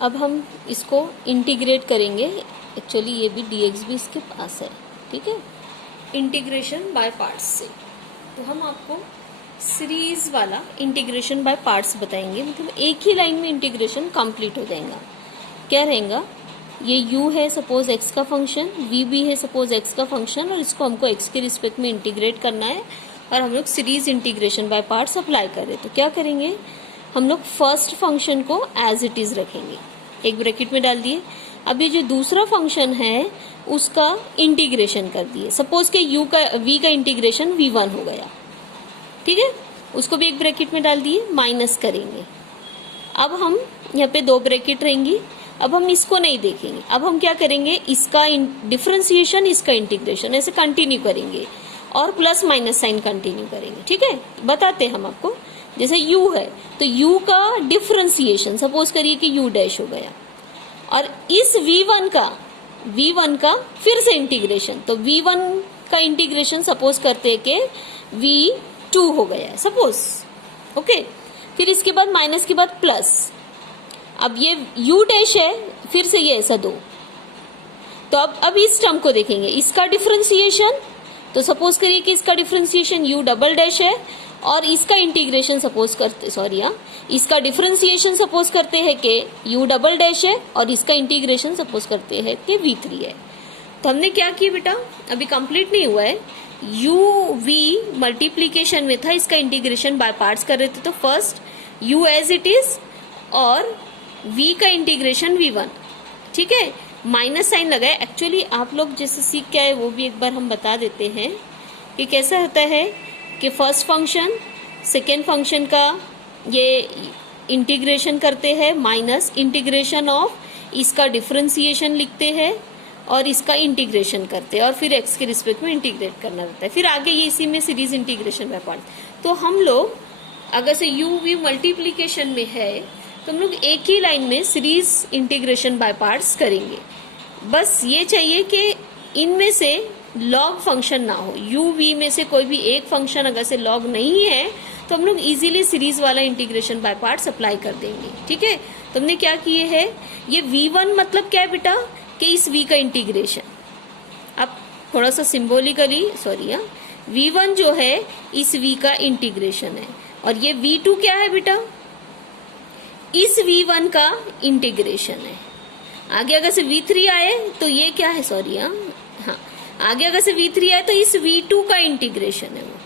अब हम इसको इंटीग्रेट करेंगे। एक्चुअली ये भी dx भी इसके पास है, ठीक है, इंटीग्रेशन बाय पार्ट्स से। तो हम आपको सीरीज वाला इंटीग्रेशन बाय पार्ट्स बताएंगे, मतलब एक ही लाइन में इंटीग्रेशन कंप्लीट हो जाएगा। क्या रहेगा, ये u है सपोज x का फंक्शन, v भी है सपोज x का फंक्शन, और इसको हमको x के रिस्पेक्ट में इंटीग्रेट करना है, और हम लोग series integration by parts apply कर रहे हैं। तो क्या करेंगे, हम लोग फर्स्ट फंक्शन को एज इट इज रखेंगे, एक ब्रैकेट में डाल दिए। अब ये जो दूसरा फंक्शन है उसका इंटीग्रेशन कर दिए। सपोज के v का इंटीग्रेशन v1 हो गया, ठीक है, उसको भी एक ब्रैकेट में डाल दिए, माइनस करेंगे। अब हम यहाँ पे दो ब्रैकेट रहेंगी। अब हम इसको नहीं देखेंगे, अब हम क्या करेंगे, इसका डिफरेंशिएशन, इसका इंटीग्रेशन, ऐसे कंटिन्यू करेंगे, और प्लस माइनस साइन कंटिन्यू करेंगे, ठीक है। बताते हम आपको, जैसे u है तो u का डिफरेंशिएशन सपोज करिए कि u डैश हो गया, और इस v1 का फिर से इंटीग्रेशन, तो v1 का इंटीग्रेशन सपोज करते हैं कि v2 हो गया है सपोज, ओके। फिर इसके बाद माइनस के बाद प्लस, अब ये u डैश है, फिर से ये ऐसा दो। तो अब इस टर्म को देखेंगे, इसका डिफरेंशिएशन, तो सपोज करिए कि इसका डिफरेंशिएशन u डबल डैश है, और इसका इंटीग्रेशन सपोज करते, इसका डिफरेंशिएशन सपोज करते हैं कि u डबल डैश है, और इसका इंटीग्रेशन सपोज करते हैं कि v3 है। तो हमने क्या किया बेटा, अभी कंप्लीट नहीं हुआ है, u v मल्टीप्लीकेशन में था, इसका इंटीग्रेशन बाय पार्ट्स कर रहे थे। तो first u as it is, और v का इंटीग्रेशन v1, ठीक है, माइनस साइन लगाए। एक्चुअली आप लोग जैसे सीख के आए वो भी एक बार हम बता देते हैं कि कैसा होता है कि फर्स्ट फंक्शन सेकेंड फंक्शन का ये इंटीग्रेशन करते हैं, माइनस इंटीग्रेशन ऑफ इसका डिफरेंशिएशन लिखते हैं, और इसका इंटीग्रेशन करते हैं, और फिर x के रिस्पेक्ट में इंटीग्रेट करना रहता है। फिर आगे ये इसी में सीरीज इंटीग्रेशन बाय पार्ट। तो हम लोग अगर से u v मल्टीप्लीकेशन में है तो हम लोग एक ही लाइन में सीरीज इंटीग्रेशन बाय पार्ट्स करेंगे। बस ये चाहिए कि इनमें से लॉग फंक्शन ना हो, u v में से कोई भी एक फंक्शन अगर से लॉग नहीं है तो हम लोग इजीली सीरीज वाला इंटीग्रेशन बाय पार्ट्स अप्लाई कर देंगे, ठीक है। तो हमने क्या किए है, ये v1 मतलब क्या है बेटा, कि इस v का इंटीग्रेशन। अब थोड़ा सा सिंबॉलिकली v1 जो है इस v का इंटीग्रेशन है, और ये v2 क्या है बेटा, इस v1 का इंटीग्रेशन है। आगे अगर से v3 आए तो ये क्या है, आगे अगर से v3 आए तो इस v2 का इंटीग्रेशन है वो,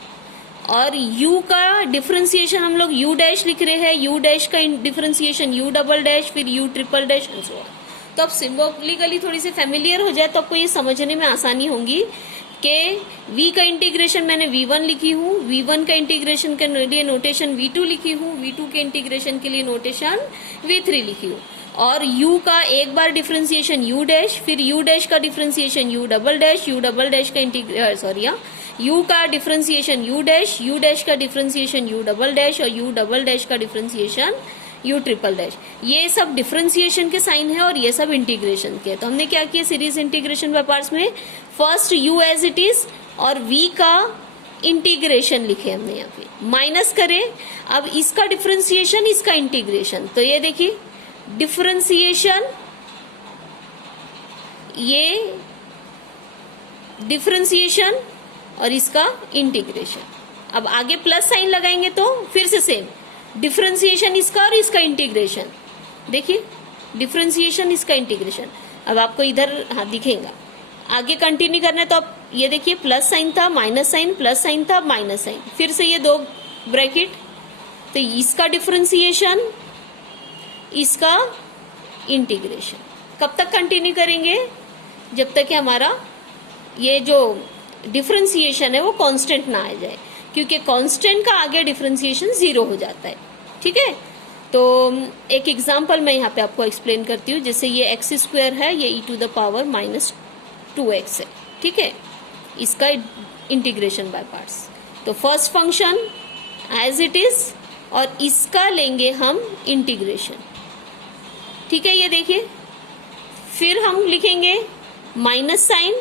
और u का डिफरेंशिएशन हम लोग u डैश लिख रहे हैं, u डैश का डिफरेंशिएशन u डबल डैश, फिर u triple dash and so on. तो अब सिंबॉलिकली थोड़ी सी फेमिलियर हो जाए तो आपको ये समझने में आसानी होगी कि v का इंटीग्रेशन मैंने v1 लिखी हूँ, v1 का इंटीग्रेशन के लिए नोटेशन v2 लिखी हूँ, v2 के इंटीग्रेशन के लिए नोटेशन v3 लिखी हूँ, और u का एक बार डिफरेंशिएशन u डैश, फिर u डैश का differentiation u double dash, u double dash का u का डिफरेंशिएशन u डैश का डिफरेंशिएशन u डबल डैश, और u डबल डैश का डिफरेंशिएशन u ट्रिपल डैश। ये सब डिफरेंशिएशन के साइन है और ये सब इंटीग्रेशन के। तो हमने क्या किया, सीरीज इंटीग्रेशन बाय पार्ट्स में first u as it is और v का इंटीग्रेशन लिखे हमने यहाँ पे, माइनस करें। अब इसका डिफरेंशिएशन, इसका इंटीग्रेशन, तो ये देखिए डिफरेंशिएशन, ये डिफरेंशिएशन और इसका इंटीग्रेशन। अब आगे प्लस साइन लगाएंगे तो फिर से सेम डिफरेंशिएशन इसका और इसका इंटीग्रेशन, देखिए डिफरेंशिएशन इसका इंटीग्रेशन। अब आपको इधर दिखेगा, आगे कंटिन्यू करना है तो आप ये देखिए प्लस साइन था, माइनस साइन, प्लस साइन था, माइनस साइन, फिर से ये दो ब्रैकेट, तो इसका डिफरेंशिएशन, इसका इंटीग्रेशन। कब तक कंटिन्यू करेंगे, जब तक कि हमारा ये जो डिफरेंशिएशन है वो कांस्टेंट ना आ जाए, क्योंकि कांस्टेंट का आगे डिफरेंशिएशन 0 हो जाता है, ठीक है। तो एक एग्जांपल मैं यहाँ पे आपको एक्सप्लेन करती हूँ। जैसे ये x स्क्वायर है, ये e to the power -2x है, ठीक है, इसका इंटीग्रेशन बाय पार्ट्स। तो first function as it is और इसका लेंगे हम इंटीग्रेशन, ठीक है। ये देखिए फिर हम लिखेंगे माइनस साइन,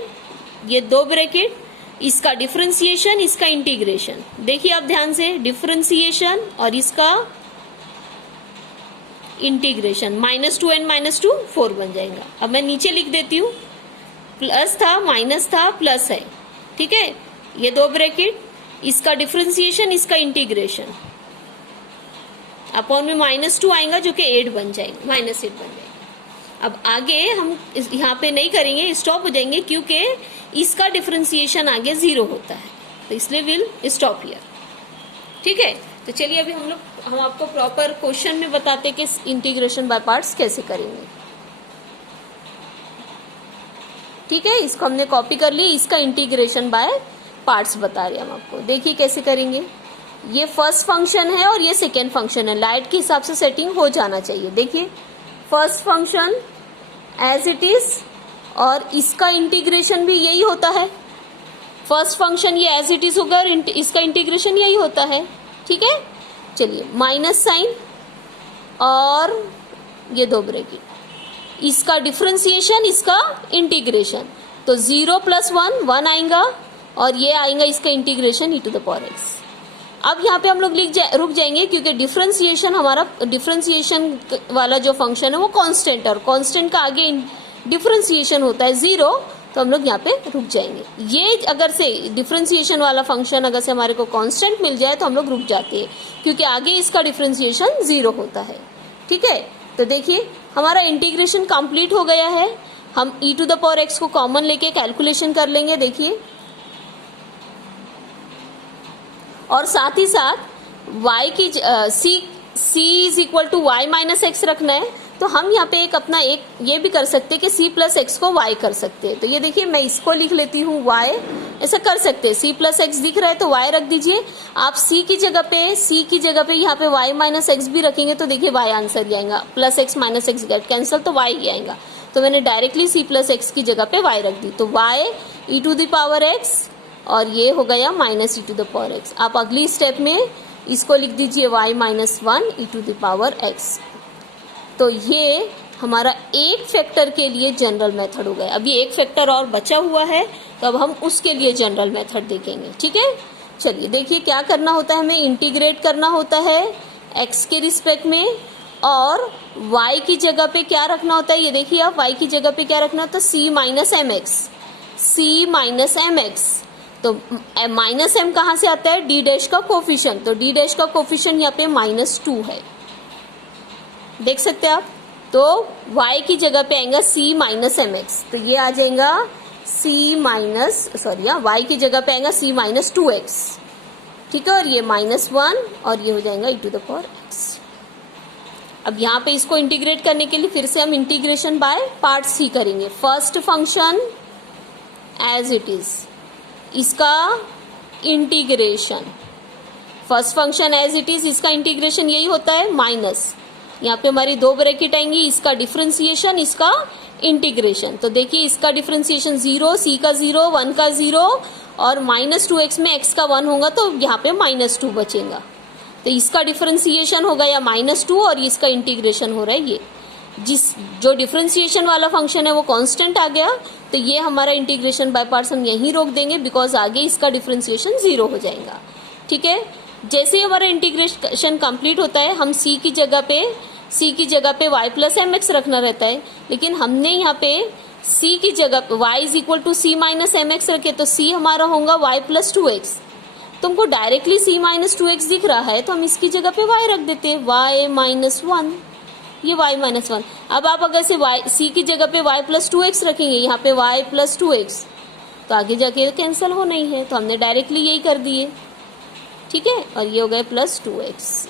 ये दो ब्रैकेट, इसका डिफरेंशिएशन, इसका इंटीग्रेशन। देखिए आप ध्यान से, डिफरेंशिएशन और इसका इंटीग्रेशन, -2 and -2 4 बन जाएगा। अब मैं नीचे लिख देती हूँ, प्लस था माइनस था प्लस है, ठीक है, ये दो ब्रैकेट, इसका डिफरेंशिएशन इसका इंटीग्रेशन, अपॉन में -2 आएगा जो कि 8 बन जाएगा, -8 बन जाएगा। अब आगे हम यहाँ पे नहीं करेंगे, स्टॉप हो जाएंगे क्योंकि इसका डिफरेंशिएशन आगे 0 होता है, तो इसलिए विल स्टॉप हियर, ठीक है। तो चलिए अभी हम आपको प्रॉपर क्वेश्चन में बताते कि इंटीग्रेशन बाय पार्ट्स कैसे करेंगे, ठीक है। इसको हमने कॉपी कर लिया, इसका इंटीग्रेशन बाय पार्ट्स बता रहे हैं हम आपको। देखिए कैसे करेंगे, ये फर्स्ट फंक्शन है और ये सेकेंड फंक्शन है, लाइट के हिसाब से सेटिंग हो जाना चाहिए। देखिए first function as it is, और इसका इंटीग्रेशन भी यही होता है, फर्स्ट फंक्शन ये एज इट इज होगा और इसका इंटीग्रेशन यही होता है, ठीक है। चलिए माइनस साइन और ये दो ब्रैकेट, इसका डिफरेंशिएशन इसका इंटीग्रेशन, तो 0 + 1 1 आएगा और ये आएगा इसका इंटीग्रेशन e⁻x। अब यहाँ पे हम लोग रुक जाएंगे क्योंकि डिफरेंशिएशन हमारा, डिफरेंशिएशन वाला जो फंक्शन है वो कांस्टेंट है और कांस्टेंट का आगे डिफरेंशिएशन होता है 0, तो हम लोग यहाँ पे रुक जाएंगे। ये अगर से डिफरेंशिएशन वाला फंक्शन अगर से हमारे को कांस्टेंट मिल जाए तो हम लोग रुक जाते हैं क्योंकि आगे इसका डिफरेंशिएशन 0 होता है, ठीक है। तो देखिए हमारा इंटीग्रेशन कंप्लीट हो गया है, हम e⁻x को कॉमन लेके कैलकुलेशन कर लेंगे, देखिए, और साथ ही साथ y की c is equal to y minus x रखना है, तो हम यहाँ पे एक अपना एक ये भी कर सकते हैं कि c प्लस एक्स को y कर सकते हैं। तो ये देखिए मैं इसको लिख लेती हूँ y, ऐसा कर सकते हैं, c प्लस एक्स दिख रहा है तो y रख दीजिए। आप c की जगह पे यहाँ पे y माइनस एक्स भी रखेंगे तो देखिए y आंसर ही आएगा, plus x minus x get cancel तो y ही आएगा। तो मैंने डायरेक्टली c प्लस एक्स की जगह पे y रख दी, तो y e⁻x और ये हो गया -e⁻x। आप अगली स्टेप में इसको लिख दीजिए y - 1 e⁻x। तो ये हमारा एक फैक्टर के लिए जनरल मेथड हो गया। अभी एक फैक्टर और बचा हुआ है तो अब हम उसके लिए जनरल मेथड देखेंगे, ठीक है। चलिए देखिए क्या करना होता है, हमें इंटीग्रेट करना होता है x के रिस्पेक्ट में, और y की जगह पे क्या रखना होता है, ये देखिए आप y की जगह पे क्या रखना होता है, c - mx। तो -m कहाँ से आता है, d' का कोफिशिएंट, तो d' का कोफिशिएंट यहाँ पे -2 है, देख सकते हैं आप। तो y की जगह पे आएगा c - mx, तो ये आ जाएगा y की जगह पे आएगा c - 2x, ठीक है, और ये -1 और ये हो जाएगा e⁻x। अब यहाँ पे इसको इंटीग्रेट करने के लिए फिर से हम इंटीग्रेशन बाय पार्ट्स ही करेंगे। First function as it is, इसका integration, first function as it is, इसका इंटीग्रेशन यही होता है माइनस, यहाँ पे हमारी दो ब्रैकेट आएंगी, इसका डिफरेंशिएशन इसका इंटीग्रेशन। तो देखिए इसका डिफरेंशिएशन 0, c का 0, 1 का 0 और -2x में x का 1 होगा तो यहाँ पे -2 बचेगा। तो इसका डिफरेंशिएशन हो गया -2 और इसका इंटीग्रेशन हो रहा है ये, जो डिफरेंशिएशन वाला फंक्शन है वो कांस्टेंट आ गया, तो ये हमारा इंटीग्रेशन बाय पार्ट्स हम यहीं रोक देंगे बिकॉज आगे इसका डिफरेंशिएशन 0 हो जाएगा, ठीक है। जैसे ही हमारा इंटीग्रेशन कंप्लीट होता है हम c की जगह पे y + mx रखना रहता है, लेकिन हमने यहाँ पे c की जगह पे y = c - mx रखे, तो c हमारा होगा y + 2x। तुमको डायरेक्टली c - 2x दिख रहा है तो हम इसकी जगह पे y रख देते हैं, y - 1, ये y - 1। अब आप अगर से c की जगह पे y + 2x रखेंगे, यहाँ पे y + 2x, तो आगे जाके कैंसिल होना ही है, तो हमने डायरेक्टली यही कर दिए, ठीक है, और ये हो गया +2 e⁻x।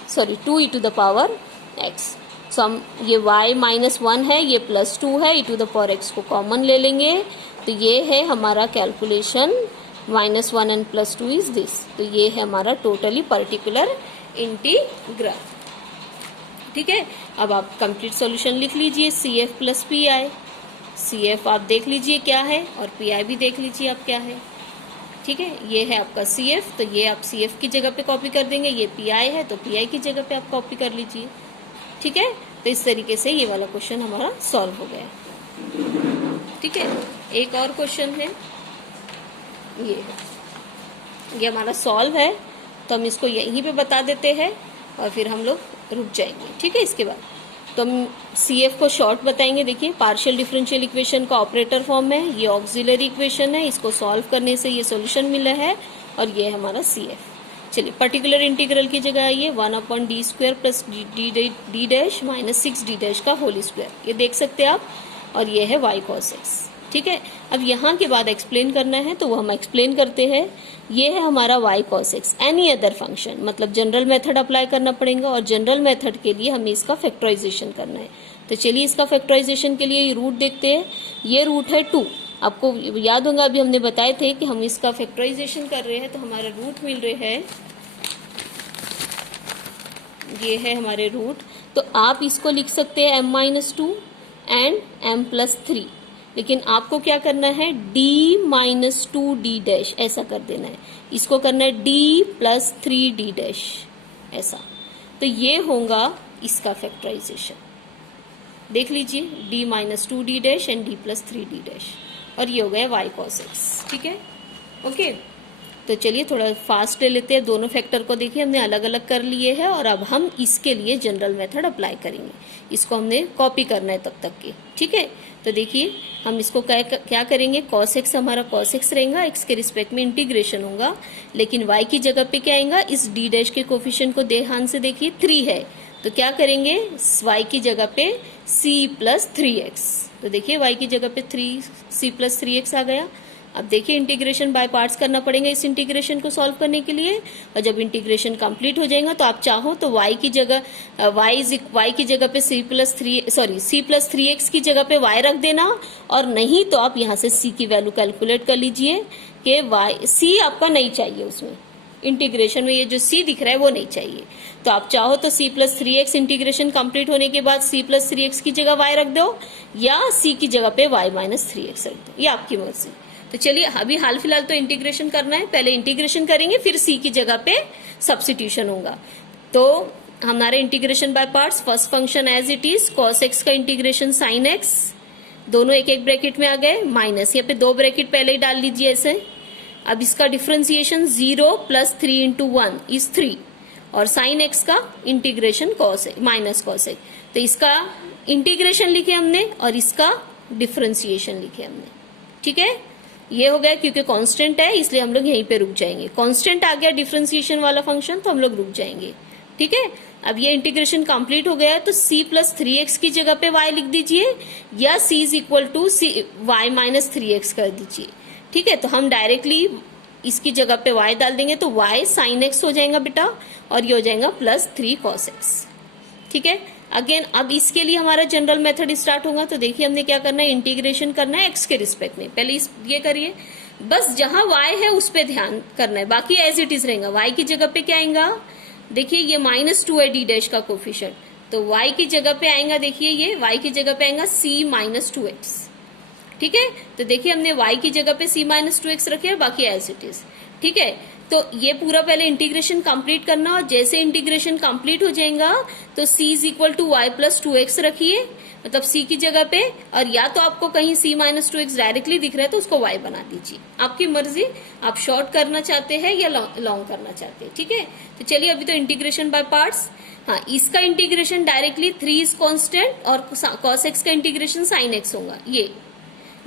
सो हम ये y - 1 है, ये +2 है, e⁻x को कॉमन ले लेंगे, तो ये है हमारा कैलकुलेशन, -1 and +2 इज दिस। तो ये है हमारा टोटली पर्टिकुलर इंटीग्रल, ठीक है। अब आप कंप्लीट सॉल्यूशन लिख लीजिए, CF + PI। CF आप देख लीजिए क्या है और PI भी देख लीजिए आप क्या है, ठीक है। ये है आपका CF, तो ये आप CF की जगह पे कॉपी कर देंगे, ये PI है तो PI की जगह पे आप कॉपी कर लीजिए, ठीक है। तो इस तरीके से ये वाला क्वेश्चन हमारा सॉल्व हो गया, ठीक है। एक और क्वेश्चन है, ये हमारा सॉल्व है, तो हम इसको यहीं पे बता देते हैं और फिर हम लोग रुक जाएंगे, ठीक है। इसके बाद तो हम CF को शॉर्ट बताएंगे। देखिए पार्शियल डिफरेंशियल इक्वेशन का ऑपरेटर फॉर्म में ये ऑक्सिलरी इक्वेशन है, इसको सॉल्व करने से ये सॉल्यूशन मिला है और ये हमारा CF। चलिए पर्टिकुलर इंटीग्रल की जगह आइए 1/d² plus d dash minus 6d dash का होल स्क्वायर, ये देख सकते हैं आप, और ये है y cos x। ठीक है, अब यहाँ के बाद एक्सप्लेन करना है तो वो हम एक्सप्लेन करते हैं। ये है हमारा y cos x, any other function, मतलब जनरल मेथड अप्लाई करना पड़ेगा और जनरल मेथड के लिए हमें इसका फैक्टराइजेशन करना है। तो चलिए इसका फैक्टराइजेशन के लिए रूट देखते हैं। ये रूट है 2, आपको याद होगा अभी हमने बताए थे कि हम इसका फैक्टराइजेशन कर रहे हैं तो हमारा रूट मिल रहे हैं, ये है हमारे रूट। तो आप इसको लिख सकते हैं m-2 एंड m+3, लेकिन आपको क्या करना है d-2d डैश ऐसा कर देना है, इसको करना है d+3d डैश ऐसा। तो ये होगा इसका फैक्टराइजेशन, देख लीजिए d-2d dash and d+3d dash, और ये हो गया y cos x। ठीक है, ओके। तो चलिए थोड़ा फास्ट ले लेते हैं, दोनों फैक्टर को देखिए हमने अलग अलग कर लिए हैं और अब हम इसके लिए जनरल मेथड अप्लाई करेंगे। इसको हमने कॉपी करना है तब तक के। ठीक है, तो देखिए हम इसको क्या करेंगे, cos x हमारा cos x रहेगा, x के रिस्पेक्ट में इंटीग्रेशन होगा, लेकिन y की जगह पे क्या आएगा, इस d डैश के कोफिशिएंट को ध्यान से देखिए 3 है, तो क्या करेंगे y की जगह पे c+3x। तो देखिए y की जगह पे c+3x आ गया। अब देखिए इंटीग्रेशन बाय पार्ट्स करना पड़ेगा इस इंटीग्रेशन को सॉल्व करने के लिए, और जब इंटीग्रेशन कंप्लीट हो जाएगा तो आप चाहो तो y की जगह y की जगह पे c+3x की जगह पे y रख देना, और नहीं तो आप यहाँ से c की वैल्यू कैलकुलेट कर लीजिए कि c आपका नहीं चाहिए उसमें, इंटीग्रेशन में ये जो c दिख रहा है वो नहीं चाहिए। तो आप चाहो तो c+3x इंटीग्रेशन कंप्लीट होने के बाद c+3x की जगह y रख दो, या c की जगह पे y-3x रख दो, ये आपकी मर्जी। तो चलिए अभी हाल फिलहाल तो इंटीग्रेशन करना है, पहले इंटीग्रेशन करेंगे फिर c की जगह पे सब्स्टिट्यूशन होगा। तो हमारे integration by parts, first function as it is, cos x का इंटीग्रेशन sin x, दोनों एक एक ब्रैकेट में आ गए, माइनस यहाँ पे 2 ब्रैकेट पहले ही डाल लीजिए ऐसे। अब इसका डिफरेंशिएशन 0 + 3 × 1 इज 3, और sin x का इंटीग्रेशन माइनस cos x, तो इसका इंटीग्रेशन लिखे हमने और इसका डिफरेंशिएशन लिखे हमने। ठीक है, ये हो गया, क्योंकि कांस्टेंट है इसलिए हम लोग यहीं पे रुक जाएंगे, कांस्टेंट आ गया डिफरेंशिएशन वाला फंक्शन तो हम लोग रुक जाएंगे। ठीक है, अब ये इंटीग्रेशन कंप्लीट हो गया है तो c+3x की जगह पे y लिख दीजिए, या c = y-3x कर दीजिए। ठीक है, तो हम डायरेक्टली इसकी जगह पे y डाल देंगे तो y sin x हो जाएगा बेटा, और ये हो जाएगा +3 cos x। ठीक है, अगेन अब इसके लिए हमारा जनरल मेथड स्टार्ट होगा। तो देखिए हमने क्या करना है, इंटीग्रेशन करना है x के रिस्पेक्ट में, पहले ये करिए, बस जहां y है उस पे ध्यान करना है, बाकी एज इट इज रहेगा। y की जगह पे क्या आएगा, देखिए ये -2 है d डैश का कोफिशिएंट, तो y की जगह पे आएगा, देखिए ये y की जगह पे आएगा c-2x। ठीक है, तो देखिए हमने y की जगह पे c-2x रखे हैं, बाकी एज इट इज। ठीक है, तो ये पूरा पहले इंटीग्रेशन कंप्लीट करना, और जैसे इंटीग्रेशन कंप्लीट हो जाएगा तो c = y+2x रखिए, मतलब c की जगह पे, और या तो आपको कहीं c-2x डायरेक्टली दिख रहा है तो उसको y बना दीजिए, आपकी मर्जी, आप शॉर्ट करना चाहते हैं या लॉन्ग करना चाहते हैं। ठीक है, तो चलिए अभी तो इंटीग्रेशन बाय पार्ट्स। हाँ, इसका इंटीग्रेशन डायरेक्टली 3 इज कॉन्स्टेंट और cos x का इंटीग्रेशन sin x होगा ये,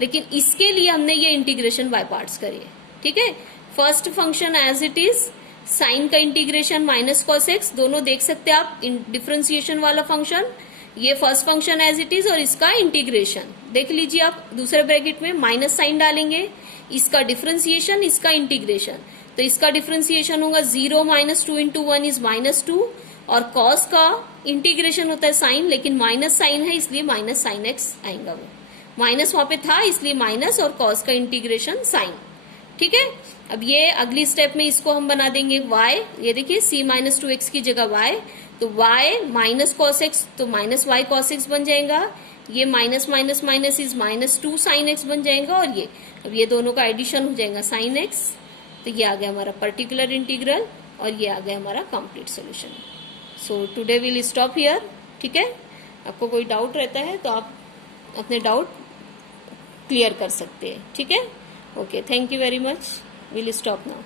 लेकिन इसके लिए हमने ये इंटीग्रेशन बाय पार्ट्स करिए। ठीक है, first function as it is, sine का इंटीग्रेशन माइनस cos x, दोनों देख सकते हैं आप, डिफरेंशिएशन वाला फंक्शन, ये first function as it is, और इसका इंटीग्रेशन देख लीजिए आप, दूसरे ब्रैकेट में माइनस साइन डालेंगे, इसका डिफरेंशिएशन, इसका इंटीग्रेशन, तो इसका डिफरेंशिएशन होगा 0 - 2 × 1 इज -2, और cos का इंटीग्रेशन होता है साइन, लेकिन माइनस साइन है इसलिए -sin x आएगा, वो माइनस वहां पे था इसलिए माइनस, और cos का इंटीग्रेशन साइन। ठीक है, अब ये अगली स्टेप में इसको हम बना देंगे y, ये देखिए c-2x की जगह y, तो y -cos x तो -y cos x बन जाएगा, ये minus minus minus is -2 sin x बन जाएगा, और ये अब ये दोनों का एडिशन हो जाएगा sin x, तो ये आ गया हमारा पर्टिकुलर इंटीग्रल, और ये आ गया हमारा complete solution. So today will stop here. ठीक है, आपको कोई डाउट रहता है तो आप अपने डाउट क्लियर कर सकते हैं। ठीक है, okay, thank you very much, will stop now.